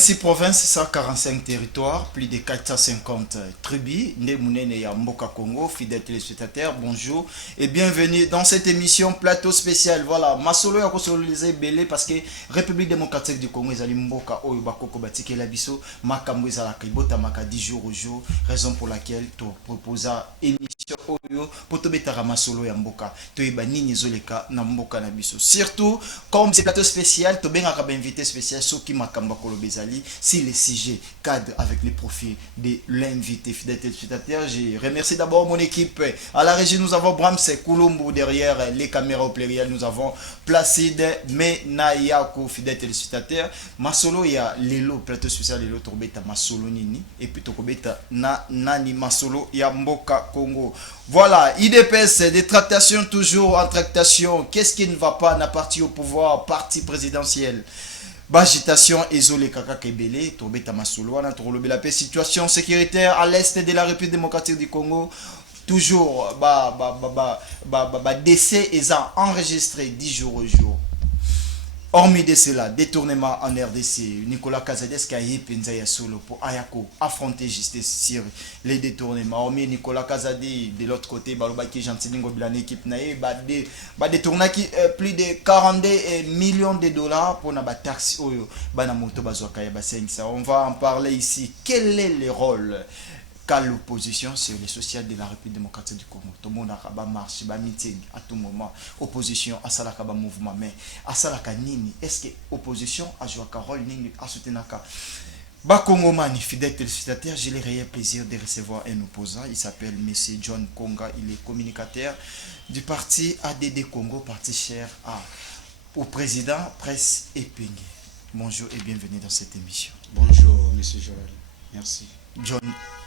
26 provinces, 145 territoires, plus de 450 tribus. Nemounene Yamboka Congo, fidèles téléspectateurs, bonjour et bienvenue dans cette émission plateau spécial. Voilà, Masolo ya kosoliser belé parce que République démocratique du Congo ezali mboka oyo bakoko batike la biso makambo ezala kibota maka 10 jours au jour, raison pour laquelle tu proposa émission oyo pour tobetara masolo ya mboka. Toyeba nini zoleka na mboka na biso. Surtout comme c'est plateau spécial, tobengaka ba invité spécial soki makambo kolobeza si les sujets cadrent avec les profils de l'invité fidèle téléspectateur. Je remercie d'abord mon équipe. À la régie, nous avons Brahms Koulombo derrière les caméras au pluriel. Nous avons Placide Menayako, fidèle téléspectateur. Masolo, il y a Lelo, plateau spécial Lelo, Torbeta Masolo Nini. Et puis Tokobeta Nani Masolo, Yamboka Congo. Voilà, IDPS, des tractations toujours en tractation. Qu'est-ce qui ne va pas n'a parti au pouvoir, parti présidentiel. Agitation isolée kaka kebele tobeta masolo wana tolobela pe situation sécuritaire à l'est de la République démocratique du Congo toujours décès est enregistré 10 jours au jour. Hormis de cela, détournement en RDC, Nicolas Kazades qui a eu Penza ya solo pour Ayako affronter justice sur les détournements. Hormis Nicolas Kazade de l'autre côté, Balobaki Gentilingo Bilan équipe nae, détourné plus de 42 millions de dollars pour na taxi oyo bana moto bazwaka ya basengisa. On va en parler ici. Quel est le rôle qu'a l'opposition sur les sociales de la République démocratique du Congo? Tout le monde a marché, a meeting à tout moment. Opposition à Salaka mouvement, mais à Salaka nini? Est-ce que l'opposition a joué un rôle nini à soutenir? Bakongo Mani, fidèle téléspectateur, j'ai le réel plaisir de recevoir un opposant. Il s'appelle M. John Konga. Il est communicateur du parti ADD Congo, parti cher au président Presse Epingue. Bonjour et bienvenue dans cette émission. Bonjour, M. Joël. Merci. John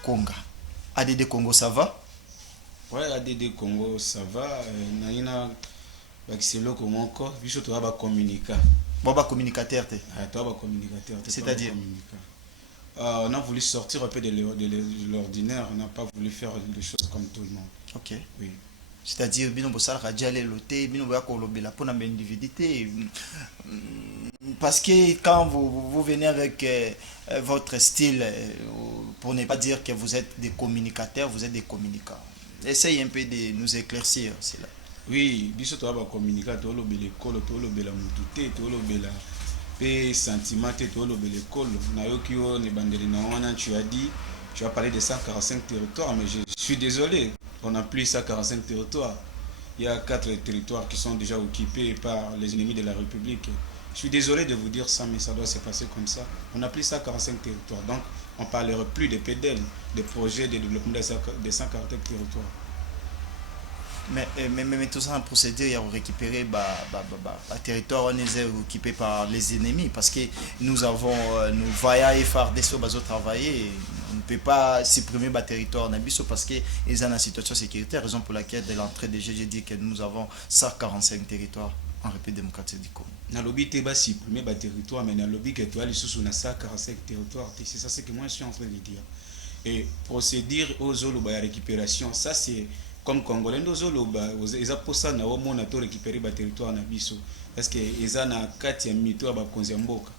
Konga. ADD Congo, ça va? Ouais, ADD Congo, ça va. Naina, Baxelo comme encore, puis tu vas communiquer. Bon, communicateur. Toi, communicateur. C'est-à-dire? On a voulu sortir un peu de l'ordinaire, on n'a pas voulu faire des choses comme tout le monde. Ok. Oui. C'est-à-dire, bino bosala radiale loté, bino boya kolobela pour na individualité. Parce que quand vous venez avec votre style, pour ne pas dire que vous êtes des communicateurs, vous êtes des communicants. Essayez un peu de nous éclaircir cela. Oui, biso to ba communicateur, to lobela kolo, to lobela mutute, to lobela pe sentiment, to lobela kolo. Na yoki o ne bandeli na wana tu as dit, tu as parlé de 145 territoires, mais je suis désolé, on n'a plus 145 territoires. Il y a 4 territoires qui sont déjà occupés par les ennemis de la République. Je suis désolé de vous dire ça, mais ça doit se passer comme ça. On n'a plus 145 territoires, donc on ne parlera plus de PDL, des projets de développement des 145 territoires. Mais tout ça en procédure, il y a récupéré le territoire on est occupé par les ennemis parce que nous avons nous voyons et FARDC au travailler. On ne peut pas supprimer le territoire parce qu'ils sont en situation sécuritaire, raison pour laquelle de l'entrée de j'ai dit que nous avons 145 territoires en République démocratique du Congo. Dans le lobby, tu vas supprimer le territoire, mais dans le lobby, tu as les sous 145 territoires. C'est ça ce que moi je suis en train de dire. Et procédure aux zones de récupération, ça c'est comme Congolais, ils ont pour ça na au na to récupérer le territoire na biso parce que ils ont na 4 mito ba konzemboka.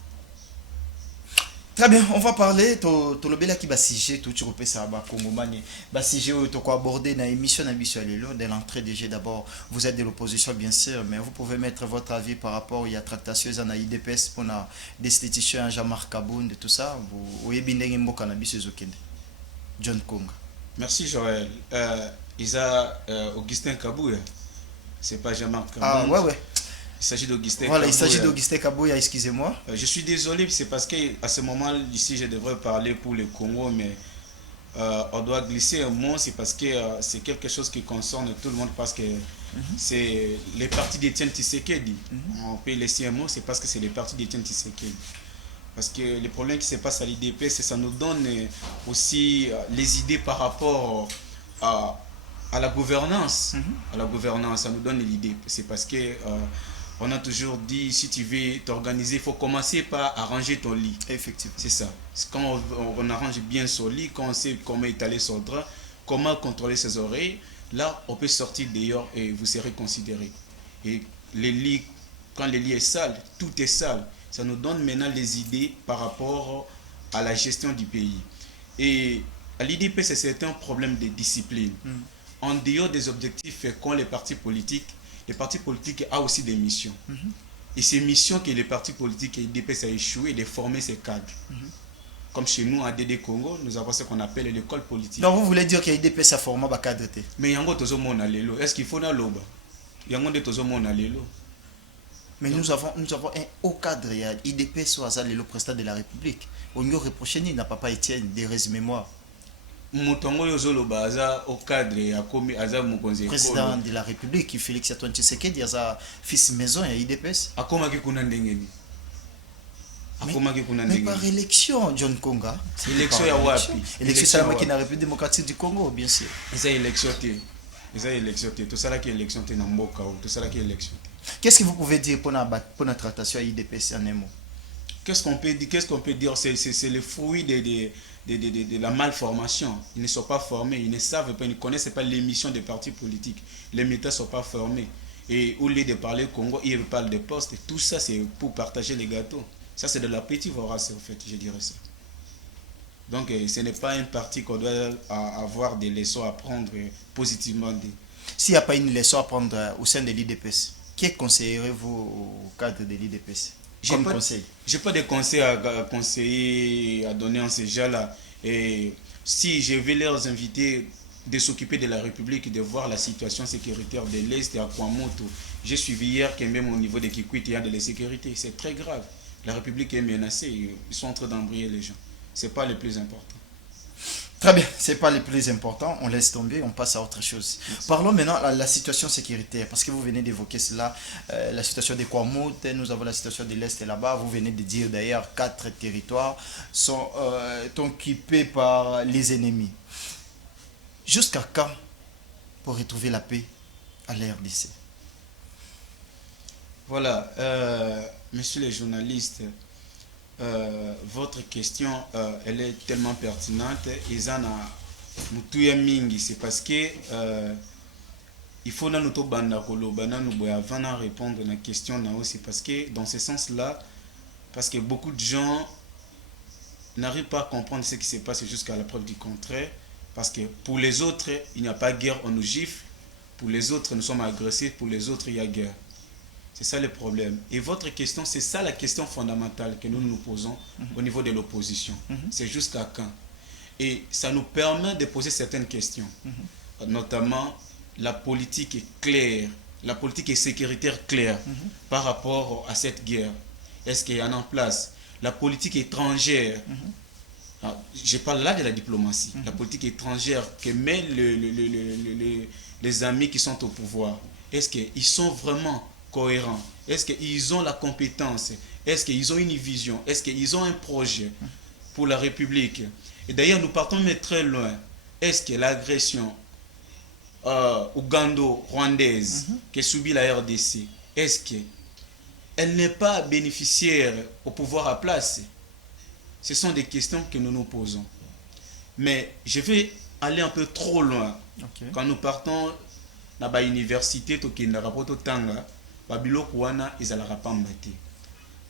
Très bien, on va parler to lobela ki ba sujet tout tu repère ça ba Congomani ba sujet to ko aborder na émission de l'entrée de jeu. D'abord, vous êtes de l'opposition bien sûr, mais vous pouvez mettre votre avis par rapport à tractation à IDPS pour la destitution à Jean-Marc Kabound et tout ça. Vous yebindenge mboka na biso zokende. John Konga. Merci Joël. Isa Augustin Kabouya, c'est pas Jean-Marc Kabouya. Ah ouais. Il s'agit d'Augustin Kabouya. Voilà, Kabouya. Il s'agit d'Augustin Kabouya, excusez-moi. Je suis désolé, c'est parce qu'à ce moment ici, je devrais parler pour le Congo, mais on doit glisser un mot, c'est parce que c'est quelque chose qui concerne tout le monde, parce que c'est les partis d'Étienne Tshisekedi. On peut laisser un mot, c'est parce que c'est les partis d'Étienne Tshisekedi. Parce que les problèmes qui se passent à l'IDP, ça nous donne aussi les idées par rapport à la gouvernance. À la gouvernance, ça nous donne l'idée. C'est parce que on a toujours dit, si tu veux t'organiser, il faut commencer par arranger ton lit. Effectivement. C'est ça. Quand on arrange bien son lit, quand on sait comment étaler son drap, comment contrôler ses oreilles, là, on peut sortir dehors et vous serez considéré. Et les lits, quand le lit est sale, tout est sale. Ça nous donne maintenant les idées par rapport à la gestion du pays. Et à l'IDPS, c'est un problème de discipline. En dehors des objectifs qu'ont les partis politiques ont aussi des missions. Et ces missions que les partis politiques et l'IDPS a échoué, de former ces cadres. Comme chez nous, à DD Congo, nous avons ce qu'on appelle l'école politique. Donc vous voulez dire qu'il y a l'IDPS a formé des cadres? Mais il y a un est-ce qu'il faut un loba? Il y a un mais nous avons un haut cadre, il y a l'IDPS ou le président de la République. On lui reproche n'a pas Étienne, des mémoires. Mutongo yozoloba aza au cadre ya komi aza mukonzi président de la République Félix Antoine Tshisekedi aza fils maison ya IDPS akomaki kuna ndengeni mais par élection John Konga élection ya wapi élection salamaki na République démocratique du Congo bien sûr eza élection te to sala ki élection te na mboka ou to sala ki élection. Qu'est-ce que vous pouvez dire pour la tractation à IDPS en un mot? Qu'est-ce qu'on peut dire? C'est le fruit de la malformation. Ils ne sont pas formés, ils ne savent pas, ils ne connaissent pas les missions des partis politiques. Les militaires ne sont pas formés. Et au lieu de parler Congo, ils parlent de postes. Et tout ça, c'est pour partager les gâteaux. Ça, c'est de la petite vorace, en fait, je dirais ça. Donc, ce n'est pas un parti qu'on doit avoir des leçons à prendre positivement. S'il n'y a pas une leçon à prendre au sein de l'IDPS, que conseillerez-vous au cadre de l'IDPS? Je n'ai pas de conseils à conseiller, à donner en ce genre-là. Et si je vais leur inviter de s'occuper de la République, de voir la situation sécuritaire de l'Est et à Kwamoto, j'ai suivi hier que même au niveau de Kikwit, il y a de l'insécurité. C'est très grave. La République est menacée. Ils sont en train d'embrouiller les gens. Ce n'est pas le plus important. Très bien, ce n'est pas le plus important, on laisse tomber, on passe à autre chose. Merci. Parlons maintenant de la situation sécuritaire, parce que vous venez d'évoquer cela, la situation de Kwamote, nous avons la situation de l'Est là-bas, vous venez de dire d'ailleurs 4 territoires sont occupés par les ennemis. Jusqu'à quand pour retrouver la paix à l'RDC? Voilà, messieurs les journalistes, votre question elle est tellement pertinente et c'est parce que il faut nous avant de répondre à la question c'est parce que dans ce sens là parce que beaucoup de gens n'arrivent pas à comprendre ce qui se passe jusqu'à la preuve du contraire, parce que pour les autres il n'y a pas guerre, on nous gifle, pour les autres nous sommes agressés, pour les autres il y a guerre. C'est ça le problème. Et votre question, c'est ça la question fondamentale que nous nous posons au niveau de l'opposition. C'est jusqu'à quand? Et ça nous permet de poser certaines questions. Notamment, la politique est claire, la politique est sécuritaire claire par rapport à cette guerre. Est-ce qu'il y en a en place? La politique étrangère, je parle là de la diplomatie, la politique étrangère que met les amis qui sont au pouvoir, est-ce qu'ils sont vraiment cohérents? Est-ce qu'ils ont la compétence? Est-ce qu'ils ont une vision? Est-ce qu'ils ont un projet pour la République? Et d'ailleurs, nous partons mais très loin. Est-ce que l'agression ougando-rwandaise que subit la RDC, est-ce qu'elle n'est pas bénéficiaire au pouvoir à place? Ce sont des questions que nous nous posons. Mais je vais aller un peu trop loin. Quand nous partons dans l'université,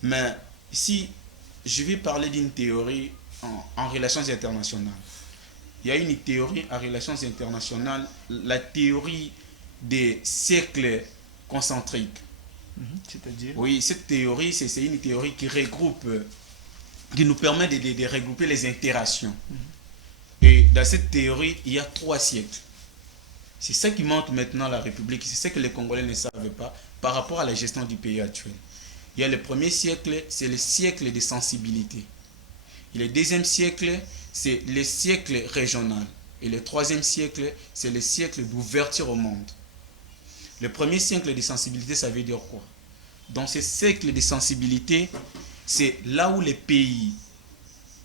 mais ici, je vais parler d'une théorie en relations internationales. Il y a une théorie en relations internationales, la théorie des cercles concentriques. C'est-à-dire? Oui, cette théorie, c'est une théorie qui regroupe, qui nous permet de regrouper les interactions. Et dans cette théorie, il y a 3 siècles. C'est ça qui montre maintenant la République, c'est ce que les Congolais ne savent pas par rapport à la gestion du pays actuel. Il y a le premier siècle, c'est le siècle de sensibilité. Et le deuxième siècle, c'est le siècle régional. Et le troisième siècle, c'est le siècle d'ouverture au monde. Le premier siècle de sensibilité, ça veut dire quoi? Dans ce siècle de sensibilité, c'est là où le pays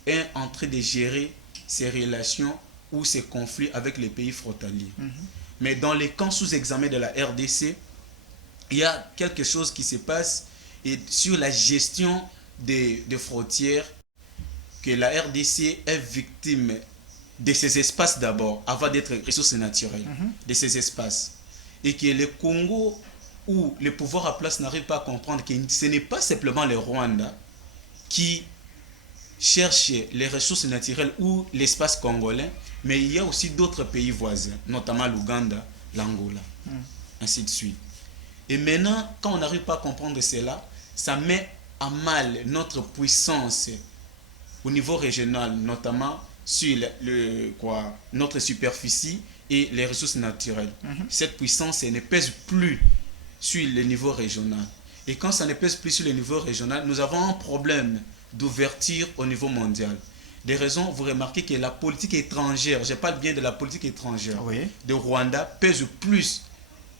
est en train de gérer ses relations ou ses conflits avec les pays frontaliers. Mais dans les camps sous examen de la RDC, il y a quelque chose qui se passe et sur la gestion des frontières, que la RDC est victime de ces espaces d'abord, avant d'être ressources naturelles, de ces espaces. Et que le Congo, où le pouvoir à place n'arrive pas à comprendre que ce n'est pas simplement le Rwanda, qui cherchent les ressources naturelles ou l'espace congolais, mais il y a aussi d'autres pays voisins, notamment l'Ouganda, l'Angola, ainsi de suite. Et maintenant, quand on n'arrive pas à comprendre cela, ça met à mal notre puissance au niveau régional, notamment sur notre superficie et les ressources naturelles. Cette puissance ne pèse plus sur le niveau régional. Et quand ça ne pèse plus sur le niveau régional, nous avons un problème d'ouverture au niveau mondial. Des raisons, vous remarquez que la politique étrangère, je parle bien de la politique étrangère, de Rwanda pèse plus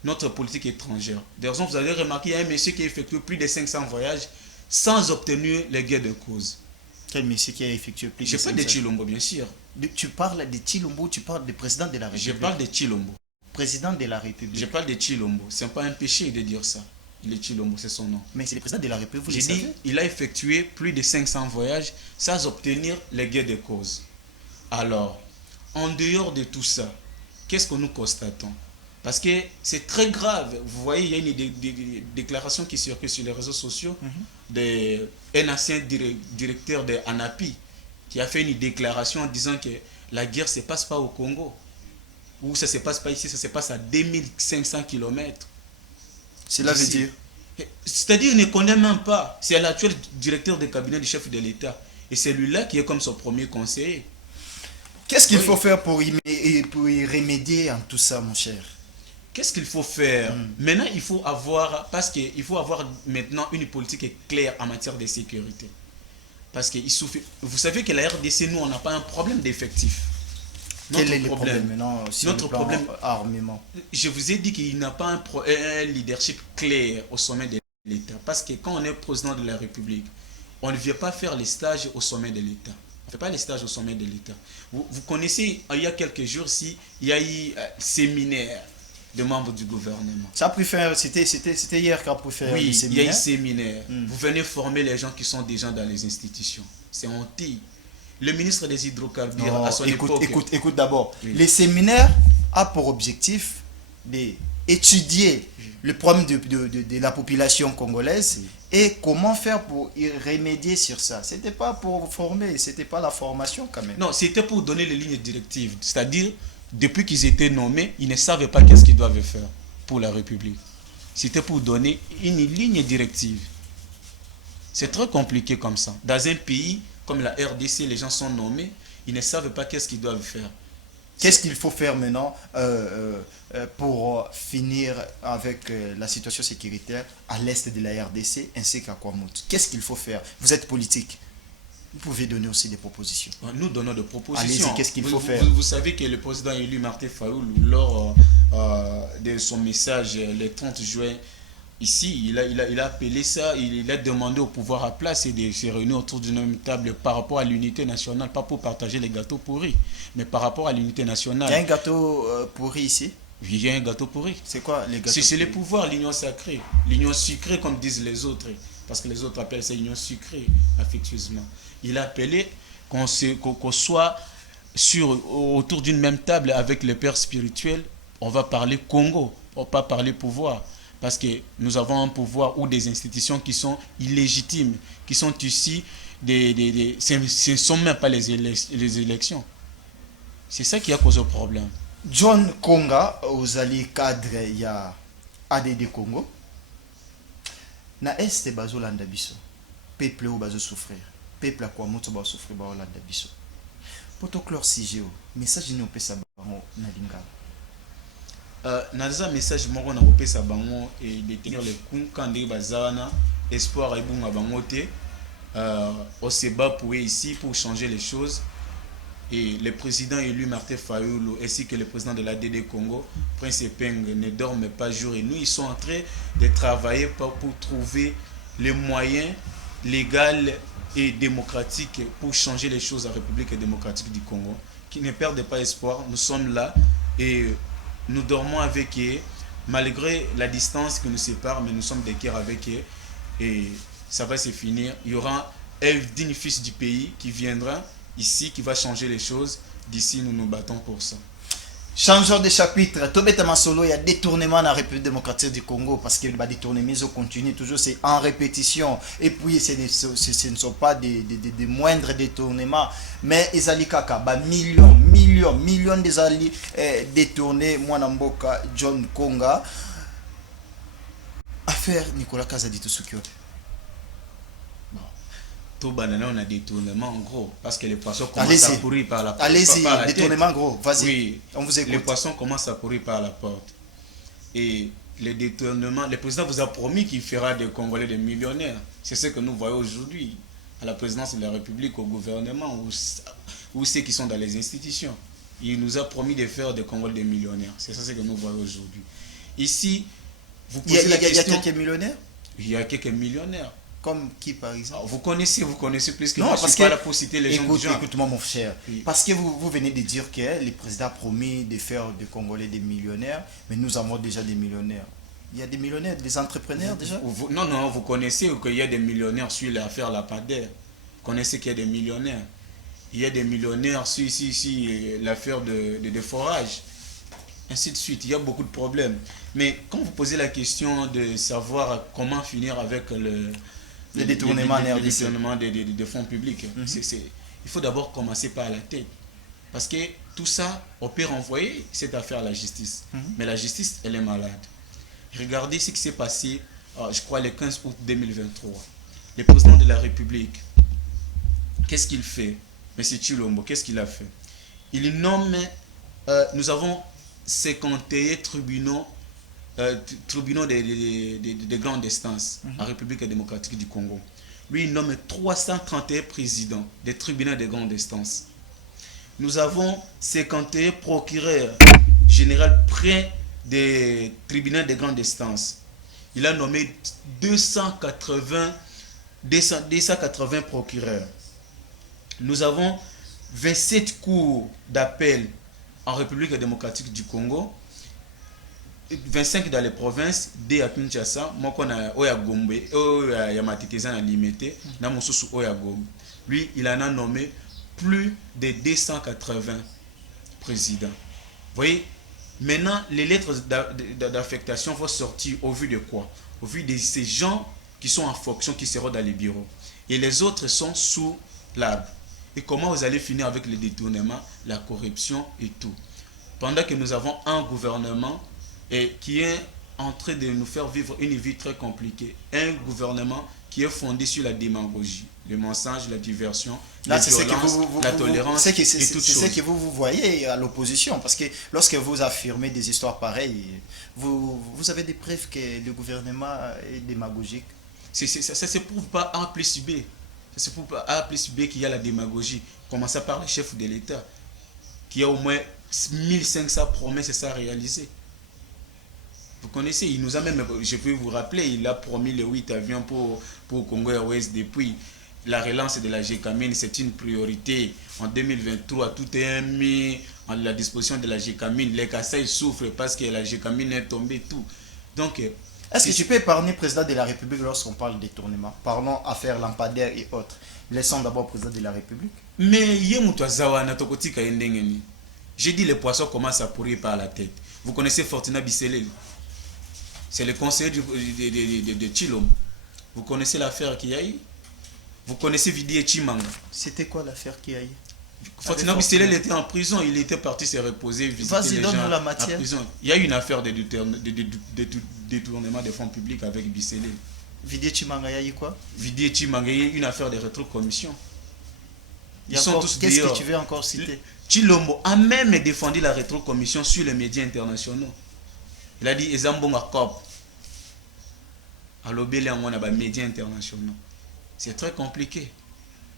notre politique étrangère. Des raisons, vous allez remarquer, il y a un monsieur qui a effectué plus de 500 voyages sans obtenir les gains de cause. Quel monsieur qui a effectué plus de 500? Je parle de Tshilombo, bien sûr. Tu parles de Tshilombo, tu parles du président de la République. Je parle de Tshilombo. Président de la République. Je parle de Tshilombo. Ce n'est pas un péché de dire ça. Il est Tshilombo, c'est son nom. Mais c'est le président de la République, vous J'ai dit, il a effectué plus de 500 voyages sans obtenir les gains de cause. Alors, en dehors de tout ça, qu'est-ce que nous constatons? Parce que c'est très grave. Vous voyez, il y a une déclaration qui circule sur les réseaux sociaux d'un ancien directeur de ANAPI qui a fait une déclaration en disant que la guerre ne se passe pas au Congo. Ou ça ne se passe pas ici, ça se passe à 2500 km. Cela veut dire? C'est-à-dire, il ne connaît même pas. C'est l'actuel directeur de cabinet du chef de l'État. Et c'est lui-là qui est comme son premier conseiller. Qu'est-ce qu'il faut faire pour y remédier en tout ça, mon cher? Qu'est-ce qu'il faut faire? Maintenant, il faut avoir, parce qu'il faut avoir maintenant une politique claire en matière de sécurité. Parce que vous savez que la RDC, nous, on n'a pas un problème d'effectifs. Quel est le problème maintenant sur notre le plan problème, armement? Je vous ai dit qu'il n'a pas un leadership clair au sommet de l'État. Parce que quand on est président de la République, on ne vient pas faire les stages au sommet de l'État. On ne fait pas les stages au sommet de l'État. Vous connaissez, il y a quelques jours, il y a eu un séminaire de membres du gouvernement. Ça a pris fin, c'était hier qu'a pris fin. Oui, le il y a eu un séminaire. Vous venez former les gens qui sont déjà dans les institutions. C'est honteux. Le ministre des Hydrocarbures, à son époque... Écoute d'abord. Oui. Le séminaire a pour objectif d'étudier le problème de la population congolaise et comment faire pour y remédier sur ça. Ce n'était pas pour former, ce n'était pas la formation quand même. Non, c'était pour donner les lignes directives. C'est-à-dire, depuis qu'ils étaient nommés, ils ne savaient pas qu'est-ce qu'ils doivent faire pour la République. C'était pour donner une ligne directive. C'est très compliqué comme ça. Dans un pays comme la RDC, les gens sont nommés, ils ne savent pas qu'est-ce qu'ils doivent faire. Qu'est-ce qu'il faut faire maintenant pour finir avec la situation sécuritaire à l'est de la RDC ainsi qu'à Kwamout? Qu'est-ce qu'il faut faire? Vous êtes politique. Vous pouvez donner aussi des propositions. Nous donnons des propositions. Allez-y, qu'est-ce qu'il faut faire? Vous savez que le président élu Martin Fayoulou, lors de son message le 30 juin, ici, il a appelé ça, il a demandé au pouvoir à place et de se réunir autour d'une même table par rapport à l'unité nationale, pas pour partager les gâteaux pourris, mais par rapport à l'unité nationale. Il y a un gâteau pourri ici? Oui, il y a un gâteau pourri. C'est quoi les gâteaux? C'est le pouvoir, l'union sacrée, l'union sucrée comme disent les autres, parce que les autres appellent ça union sucrée, affectueusement. Il a appelé qu'on soit autour d'une même table avec les pères spirituels, on va parler Congo, on va pas parler pouvoir. Parce que nous avons un pouvoir ou des institutions qui sont illégitimes, qui sont ici, ce ne sont même pas les élections. C'est ça qui a causé le problème. John Konga, ozali cadre ya ADD Congo. Na este bazo landa biso. Peuple ou bazo souffrir. Peuple a quoi moto bazo souffrir ba landa biso. Poto clore sujet message ni opesa bango na lingala. Naza message moko na kopesa bango et de tenir le coup quand des bazana espoir et bon bango te on se bat pour ici pour changer les choses et le président élu Martin Fayoulou ainsi que le président de l'ADD Congo Prince Peng ne dorment pas jour et nuit. Ils sont en train de travailler pour trouver les moyens légaux et démocratiques pour changer les choses à la République démocratique du Congo, qui ne perdent pas espoir. Nous sommes là et nous dormons avec eux, malgré la distance qui nous sépare, mais nous sommes de cœur avec eux. Et ça va se finir. Il y aura un digne fils du pays qui viendra ici, qui va changer les choses. D'ici, nous nous battons pour ça. Changeons de chapitre. Tobeta Masolo, il y a détournement dans la République démocratique du Congo parce que le détournement continue toujours, c'est en répétition. Et puis, ce ne sont pas des moindres détournements. Mais Ezali Kaka, millions des alliés détournés. Moi, Namboka, John Konga. Affaire Nicolas Kazadi Tsukio. Tout banana, on a détournement en gros. Parce que les poissons commencent à pourrir par la porte. Allez-y, détournement gros, vas-y. Oui, on vous écoute. Les poissons commencent à pourrir par la porte. Et les détournements, le président vous a promis qu'il fera des Congolais des millionnaires. C'est ce que nous voyons aujourd'hui à la présidence de la République, au gouvernement, ou ceux qui sont dans les institutions. Il nous a promis de faire des Congolais des millionnaires. C'est ça ce que nous voyons aujourd'hui. Ici, vous posez la question... Il y a quelques millionnaires? Il y a quelques millionnaires. Comme qui par exemple? Alors, vous connaissez plus que non, moi. Parce je ne suis pas là pour citer les gens. Écoute-moi mon cher. Oui. Parce que vous venez de dire que le président a promis de faire des Congolais des millionnaires, mais nous avons déjà des millionnaires. Il y a des millionnaires, des entrepreneurs déjà? Non, vous connaissez qu'il y a des millionnaires sur l'affaire Lapadère. Vous connaissez qu'il y a des millionnaires. Il y a des millionnaires sur l'affaire de forage. Ainsi de suite. Il y a beaucoup de problèmes. Mais quand vous posez la question de savoir comment finir avec le détournement des fonds publics, il faut d'abord commencer par la tête. Parce que tout ça, on peut renvoyer cette affaire à la justice. Mais la justice, elle est malade. Regardez ce qui s'est passé, je crois, le 15 août 2023. Le président de la République, qu'est-ce qu'il fait? M. Tshilombo, qu'est-ce qu'il a fait? Il nomme, nous avons 51 tribunaux des grandes instances en République démocratique du Congo. Lui, il nomme 331 présidents des tribunaux des grandes instances. Nous avons 51 procureurs généraux près des tribunaux des grandes instances. Il a nommé 280 procureurs. Nous avons 27 cours d'appel en République démocratique du Congo, 25 dans les provinces, 2 à Kinshasa, moi qu'on a Oya Gombe, Oya Matikezan à Limité, Namosusu Oya Gombe. Lui, il en a nommé plus de 280 présidents. Vous voyez, maintenant, les lettres d'affectation vont sortir au vu de quoi? Au vu de ces gens qui sont en fonction, qui seront dans les bureaux. Et les autres sont sous l'arbre. Et comment vous allez finir avec le détournement, la corruption et tout? Pendant que nous avons un gouvernement qui est en train de nous faire vivre une vie très compliquée. Un gouvernement qui est fondé sur la démagogie, le mensonge, la diversion, la violence, la tolérance et toutes choses. C'est ce que vous voyez à l'opposition. Parce que lorsque vous affirmez des histoires pareilles, vous avez des preuves que le gouvernement est démagogique. Ça ne se prouve pas A plus B. Ça se prouve pas A plus B qu'il y a la démagogie. Commençant par le chef de l'État, qui a au moins 1500 promesses à réaliser. Vous connaissez, il nous a même, je peux vous rappeler, il a promis les 8 avions pour Congo Airways depuis la relance de la GECAMINE, c'est une priorité. En 2023, tout est mis à la disposition de la GECAMINE. Les Kassai souffrent parce que la GECAMINE est tombée, tout. Donc, est-ce que tu peux épargner le président de la République lorsqu'on parle de détournement? Parlons affaires lampadaires et autres. Laissons d'abord le président de la République. Mais j'ai dit les poissons commencent à pourrir par la tête. Vous connaissez Fortuna Bisselel? C'est le conseiller de Tshilombo. Vous connaissez l'affaire qu'il y a eu? Vous connaissez Vidi Chimanga? C'était quoi l'affaire qu'il y a eu? Fortuna Bisselel était en prison. Il était parti se reposer, visiter les gens la matière. en prison. Il y a eu une affaire de détournement des fonds publics avec Bisselel. Vidi Chimanga, il y a eu quoi? Vidi Chimanga, il y a eu une affaire de rétrocommission. Qu'est-ce que tu veux encore citer? Tshilombo a même défendu la rétrocommission sur les médias internationaux. Il a dit Ezambonga Cop. Alors, les médias internationaux. C'est très compliqué.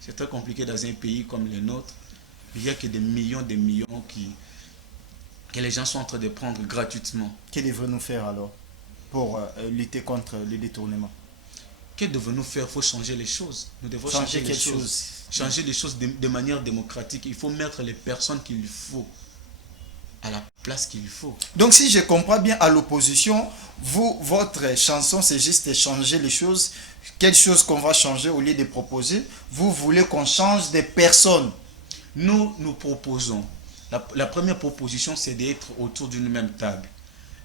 C'est très compliqué dans un pays comme le nôtre. Il y a que des millions que les gens sont en train de prendre gratuitement. Que devons-nous faire alors pour lutter contre le détournement? Que devons-nous faire? Il faut changer les choses. Nous devons changer les choses. Changer les choses de manière démocratique. Il faut mettre les personnes qu'il faut à la place qu'il faut. Donc si je comprends bien, à l'opposition, votre chanson, c'est juste changer les choses. Quelle chose qu'on va changer au lieu de proposer? Vous voulez qu'on change des personnes? Nous proposons La première proposition, c'est d'être autour d'une même table.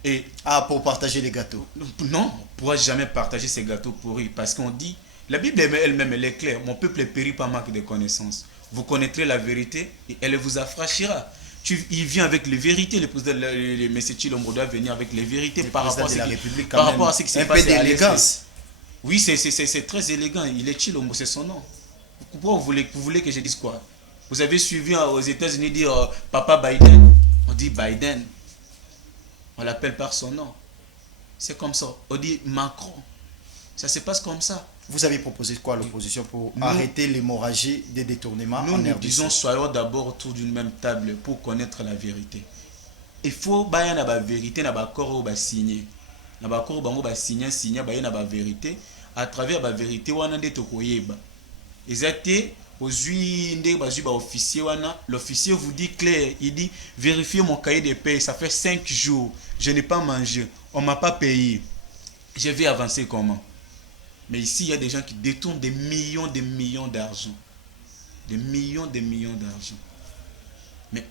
Et pour partager les gâteaux. non, on ne pourra jamais partager ces gâteaux pourris parce qu'on dit, la Bible elle-même, elle est claire, mon peuple est péri par manque de connaissances. Vous connaîtrez la vérité et elle vous affranchira. Il vient avec les vérités, le président de M. Tshilombo doit venir avec les vérités par rapport à ce qui s'est passé. Un peu d'élégance. Oui, c'est très élégant. Il est Tshilombo, c'est son nom. Pourquoi vous voulez que je dise quoi? Vous avez suivi aux États-Unis dire Papa Biden. On dit Biden. On l'appelle par son nom. C'est comme ça. On dit Macron. Ça se passe comme ça. Vous avez proposé quoi à l'opposition pour arrêter l'hémorragie des détournements en RDC? Nous disons soyons d'abord autour d'une même table pour connaître la vérité. Il faut que la vérité na ba corps ba signer. Na ba corps bango ba signer na ba vérité à travers la vérité wana nde tokoyeba. Exacté officier l'officier vous dit clair, il dit vérifiez mon cahier de paie, ça fait 5 jours, je n'ai pas mangé, on m'a pas payé, je vais avancer comment? Mais ici il y a des gens qui détournent des millions d'argent, des millions d'argent. Mais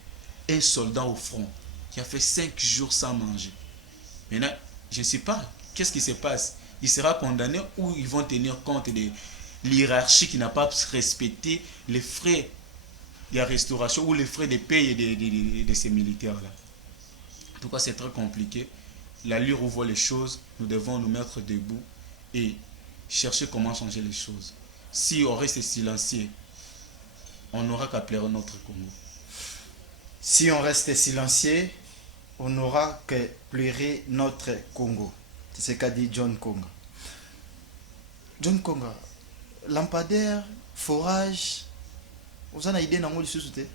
un soldat au front qui a fait 5 jours sans manger, maintenant je ne sais pas qu'est-ce qui se passe, il sera condamné ou ils vont tenir compte de l'hierarchie qui n'a pas respecté les frais de la restauration ou les frais de paye de ces militaires-là. En tout cas, c'est très compliqué. L'allure où voit les choses, nous devons nous mettre debout et chercher comment changer les choses. Si on reste silencieux, on n'aura qu'à pleurer notre Congo. Si on reste silencieux, on n'aura que pleurer notre Congo. C'est ce qu'a dit John Konga. John Konga, lampadaire, forage, vous avez une idée dans le sous-souté?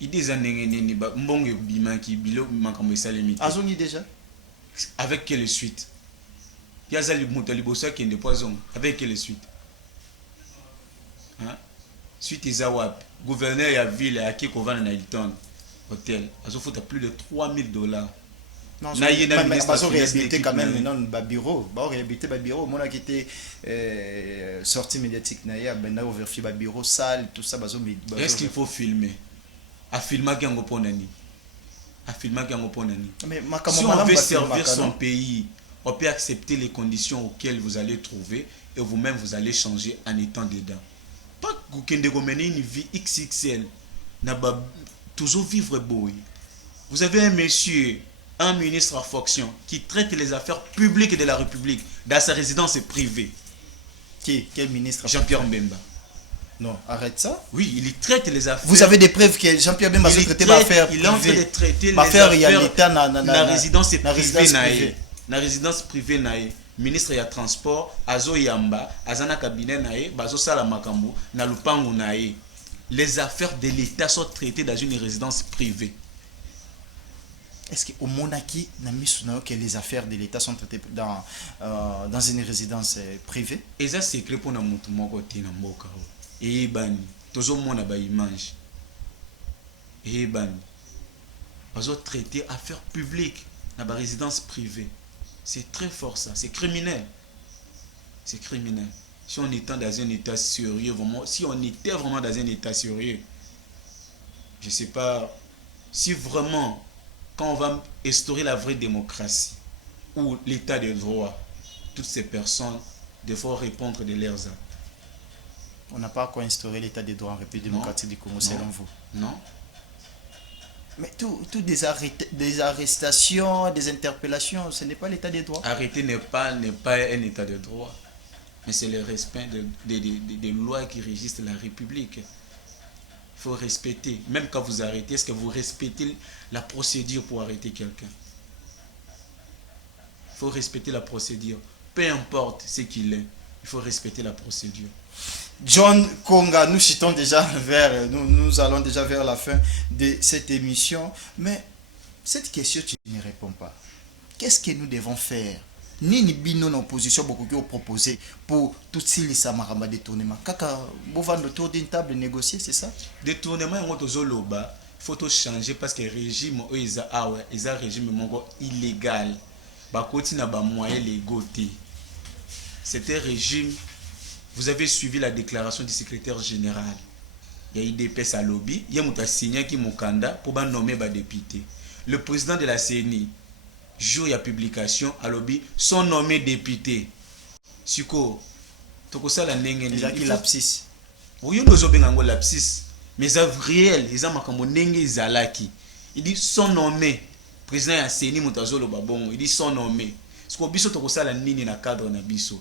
Idée zanengeni ba mbongo bimaki bilo makambo esalemite. Azongi déjà. Avec quelle suite? Yazali mutali bossa qui est de poison. Avec quelle suite? Hein? Suite Izawap, gouverneur ya ville à qui kovana na Hilton hôtel. Azo faut plus de $3,000. Non, ils ont réhabilité quand même maintenant bureau. Ils ont réhabilité le bureau. Moi, qui était sorti médiatique, il y a un bureau, salle, tout ça. Est-ce qu'il faut filmer? À filmer qui en oponani? À filmer qui en oponani? Si on veut servir son pays, on peut accepter les conditions auxquelles vous allez trouver et vous-même vous allez changer en étant dedans. Pas que vous menez une vie XXL, toujours vivre beau. Vous avez un monsieur, un ministre en fonction qui traite les affaires publiques de la République dans sa résidence privée. Quel ministre? Jean-Pierre Mbemba. Non, arrête ça. Oui, il traite les affaires. Vous avez des preuves que Jean-Pierre Mbemba se traite l'affaire privée. Il est en train de traiter les affaires dans la résidence privée. La résidence privée nae. Ministre ya transport, azo yamba, azana cabinet nae, bazo sala makambo, na lupango nae. Les affaires de l'État sont traitées dans une résidence privée. Est-ce qu'au Monaki, que les affaires de l'État sont traitées dans une résidence privée? Et ça, c'est secret pour nous côté na mboka. Et bani, tozo mona ba image. Et bani, bazo traiter affaires publiques dans la résidence privée. C'est très fort ça, c'est criminel. C'est criminel. Si on était dans un état sérieux, vraiment, si on était vraiment dans un état sérieux, je ne sais pas si vraiment, quand on va instaurer la vraie démocratie ou l'état de droit, toutes ces personnes devront répondre de leurs actes. On n'a pas encore instauré l'état de droit en République démocratique du Congo, selon vous? Non. Mais tout des arrestations, des interpellations, ce n'est pas l'état de droit. Arrêter n'est pas un état de droit. Mais c'est le respect des lois qui régissent la République. Il faut respecter. Même quand vous arrêtez, est-ce que vous respectez la procédure pour arrêter quelqu'un? Il faut respecter la procédure. Peu importe ce qu'il est, il faut respecter la procédure. John Konga, nous chutons déjà nous allons déjà vers la fin de cette émission. Mais cette question, tu ne réponds pas. Qu'est-ce que nous devons faire? Ni bino en opposition beaucoup qui ont proposé pour tout les samaramba détournement. Kaka, vous vendez autour d'une table négocier, c'est ça? Détournement, il faut tout changer parce que le régime, ils ont un régime illégal. Bakoti n'a pas moyen légaux. C'est un régime. Vous avez suivi la déclaration du secrétaire général. il y a IDPS à lobby, il y a muta signé qui mukanda pour ba nommer ba député. Le président de la CNI, jour ya publication à lobby, sont nommés députés. Siko, toko sala ndenge déjà qui lapsis. Oui, nous avons un lapsis, mais c'est réel, ils ont makambo ndenge zalaki. Il dit son nommé président ya CNI mutazolo babongo, il dit son nommé. Siko biso toko sala nini na cadre na biso.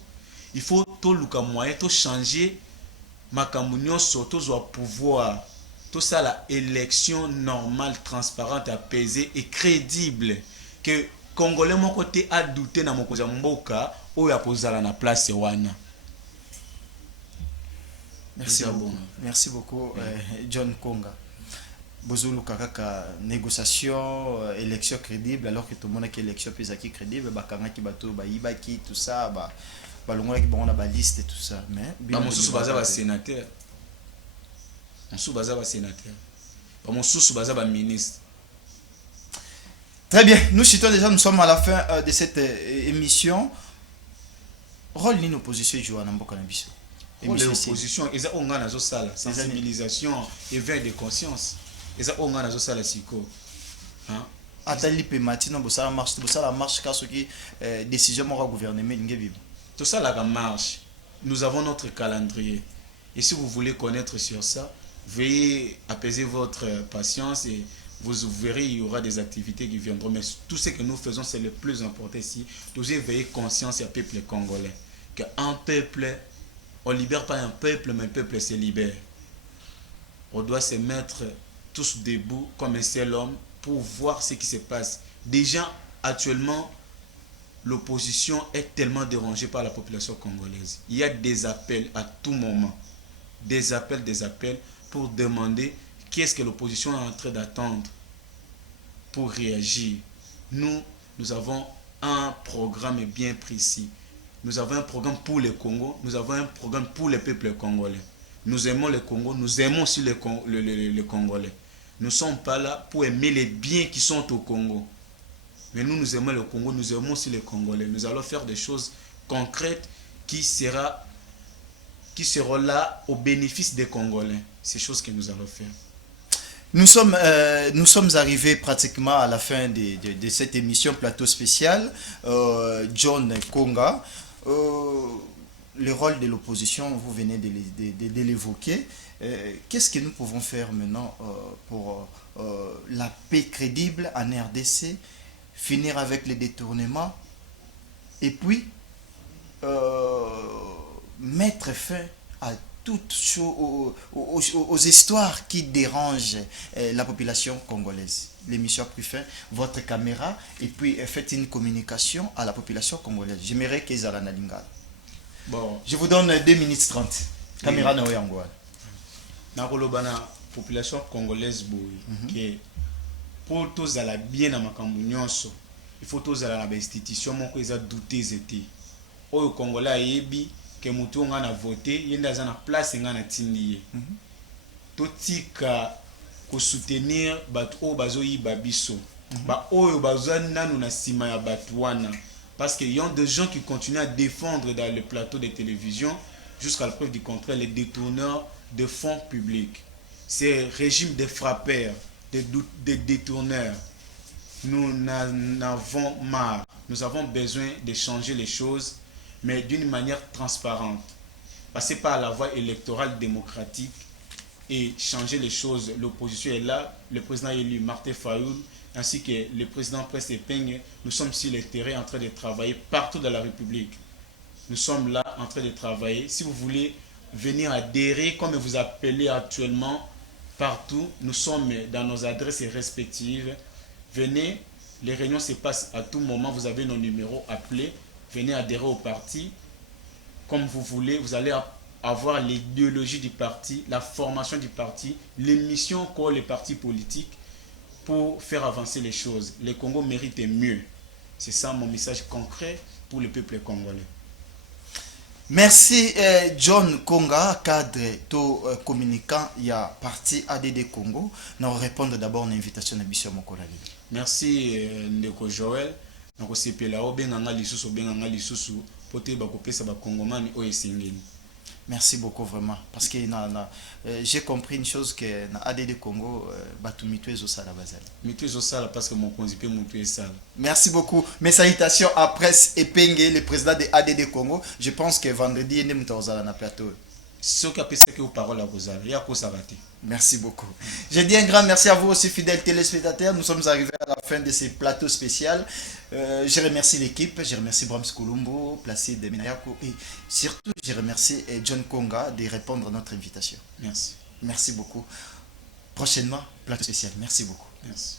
Il faut tout luka moyen to changer makambo nyonso tozwa pouvoir. Tout ça la élection normale, transparente, apaisée et crédible que Congolais mon côté a douté na mokoza mboka ou ya kozala na place wana. Merci beaucoup. Merci beaucoup John Konga. Bozulu kaka négociation élection crédible alors que tout le monde a que élection plus qui crédible bakanga ki bato ba ibaki tout ça ba balongola ki bon ba liste et tout ça mais mon sous baza ba sénateur. Mon sous baza ba sénateur. Mon sous baza ba ministre. Très bien, nous sommes à la fin de cette émission. Rôle d'une opposition joue en Amboka Nabiso. L'opposition, ils ont un sala sensibilisation, éveil de conscience. Ils ont un sala siko. Atali pe matin, ça marche car ce qui décision mon gouvernement n'ingé tout ça la marche. Nous avons notre calendrier. Et si vous voulez connaître sur ça, veuillez apaiser votre patience et vous verrez, il y aura des activités qui viendront. Mais tout ce que nous faisons, c'est le plus important ici. Toujours veiller conscience au peuple congolais. Qu'un peuple, on ne libère pas un peuple, mais un peuple se libère. On doit se mettre tous debout comme un seul homme pour voir ce qui se passe. Déjà, actuellement, l'opposition est tellement dérangée par la population congolaise. Il y a des appels à tout moment. Des appels pour demander qu'est-ce que l'opposition est en train d'attendre pour réagir. Nous avons un programme bien précis. Nous avons un programme pour le Congo. Nous avons un programme pour le peuple congolais. Nous aimons le Congo. Nous aimons aussi le Congolais. Nous ne sommes pas là pour aimer les biens qui sont au Congo. Mais nous aimons le Congo. Nous aimons aussi les Congolais. Nous allons faire des choses concrètes qui seront là au bénéfice des Congolais. Ces choses que nous allons faire. Nous sommes arrivés pratiquement à la fin de cette émission plateau spécial. John Konga, le rôle de l'opposition, vous venez de l'évoquer. Qu'est-ce que nous pouvons faire maintenant pour la paix crédible en RDC, finir avec les détournements et puis mettre fin à toutes aux histoires qui dérangent la population congolaise. L'émission a pris fin, votre caméra, et puis faites une communication à la population congolaise. J'aimerais qu'ils aient la lingala. Bon. Je vous donne 2 minutes 30. Caméra na oyangwa. Na kolobana population congolaise boy que pour tous à la bien na makambo nyonso, il faut tous à la institution moko eza douter zeti. Oyo Congolais yebi que mutu nga na voter yenda za na place nga na tindi. Totika ko soutenir batu o bazoyi babiso. Ba oyo bazana nanu na sima ya batu wana. Parce qu'il y a des gens qui continuent à défendre dans le plateau de télévision jusqu'à la preuve du contraire les détourneurs de fonds publics. Ces régimes de frappeurs, de détourneurs. Nous en avons marre. Nous avons besoin de changer les choses, mais d'une manière transparente. Passer par la voie électorale démocratique et changer les choses. L'opposition est là, le président élu Martin Fayoul, ainsi que le président Prince Epeigne, nous sommes sur le terrain en train de travailler partout dans la République. Nous sommes là en train de travailler. Si vous voulez venir adhérer, comme vous appelez actuellement, partout, nous sommes dans nos adresses respectives. Venez, les réunions se passent à tout moment, vous avez nos numéros, appelez, venez adhérer au parti. Comme vous voulez, vous allez avoir l'idéologie du parti, la formation du parti, les missions qu'ont les partis politiques pour faire avancer les choses. Le Congo mérite mieux. C'est ça mon message concret pour le peuple congolais. Merci John Konga, cadre to communicant, il y a parti ADD Congo. Nous répondre d'abord à l'invitation de Bissio Mokolali. Merci Ndeko Joël. Nous sepela o benganga lisusu pote ba kopesa ba kongomani o esengeli. Merci beaucoup vraiment. Parce que j'ai compris une chose que dans ADD Congo, Batumitu est au Sala Bazali. Mitu est au Sala parce que mon conzipé Moutou est sale. Merci beaucoup. Mes salutations à Presse Epenge, le président de ADD Congo. Je pense que vendredi, il est dans le plateau. Ce qui a passé que aux paroles à Bozala, il y a quoi ça va te. Merci beaucoup. Je dis un grand merci à vous aussi, fidèles téléspectateurs. Nous sommes arrivés à la fin de ce plateau spécial. Je remercie l'équipe, je remercie Brahms Kolumbo, Placide Minayako et surtout je remercie John Konga de répondre à notre invitation. Merci. Merci beaucoup. Prochainement, plateau spécial. Merci beaucoup. Merci.